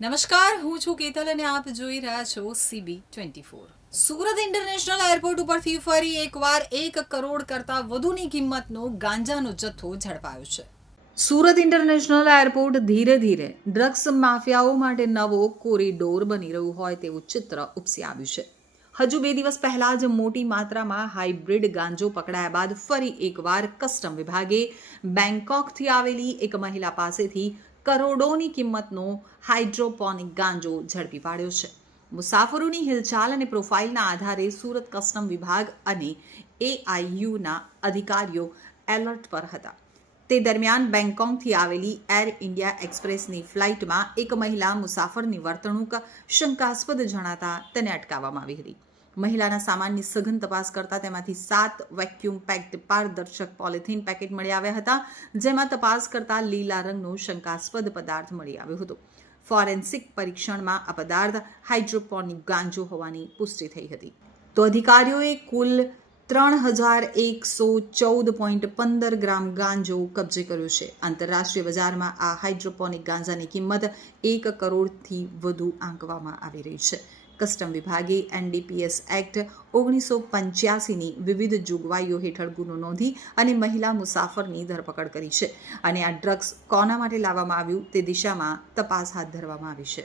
નમસ્કાર, હું છું કેતલ અને આપ જોઈ રહ્યા છો CB24. સુરત ઇન્ટરનેશનલ એરપોર્ટ ઉપરથી ફરી એકવાર 1 કરોડ કરતાં વધુની કિંમતનો ગાંજાનો જથ્થો ઝડપાયો છે. સુરત ઇન્ટરનેશનલ એરપોર્ટ ધીરે ધીરે ડ્રગ્સ માફિયાઓ માટે નવો કોરિડોર બની રહ્યું હોય તેવું ચિત્ર ઉપસી આવ્યું છે. હજુ 2 દિવસ પહેલા જ મોટી માત્રામાં હાઇબ્રિડ ગાંજો પકડાયા બાદ ફરી એકવાર કસ્ટમ વિભાગે બેંકોકથી આવેલી એક મહિલા પાસેથી કરોડોની કિંમતનો હાઇડ્રોપોનિક ગાંજો ઝડપી પાડ્યો છે. મુસાફરોની હિલચાલ અને પ્રોફાઇલના આધારે સુરત કસ્ટમ વિભાગ અને AIUના અધિકારીઓ એલર્ટ પર હતા. તે દરમિયાન બેંકોકથી આવેલી એર ઇન્ડિયા એક્સપ્રેસની ફ્લાઇટમાં એક મહિલા મુસાફરની વર્તણૂક શંકાસ્પદ જણાતા તેને અટકાવવામાં આવી હતી. મહિલાના સામાનની સઘન તપાસ કરતા તેમાંથી 7 વેક્યુમ પેક્ડ પારદર્શક પોલિથીન પેકેટ મળી આવ્યા હતા, જેમાં તપાસ કરતા લીલા રંગનો શંકાસ્પદ પદાર્થ મળી આવ્યો હતો. ફોરેન્સિક પરીક્ષણમાં આ પદાર્થ હાઇડ્રોપોનિક ગાંજો હોવાની પુષ્ટિ થઈ હતી. તો અધિકારીઓએ કુલ 3114.15 ગ્રામ ગાંજો કબજે કર્યો છે. આંતરરાષ્ટ્રીય બજારમાં આ હાઇડ્રોપોનિક ગાંજાની કિંમત 1 કરોડથી વધુ આંકવામાં આવી રહી છે. કસ્ટમ વિભાગે NDPS એક્ટ 1985ની વિવિધ જોગવાઈઓ હેઠળ ગુનો નોંધી અને મહિલા મુસાફરની ધરપકડ કરી છે અને આ ડ્રગ્સ કોના માટે લાવવામાં આવ્યું તે દિશામાં તપાસ હાથ ધરવામાં આવી છે.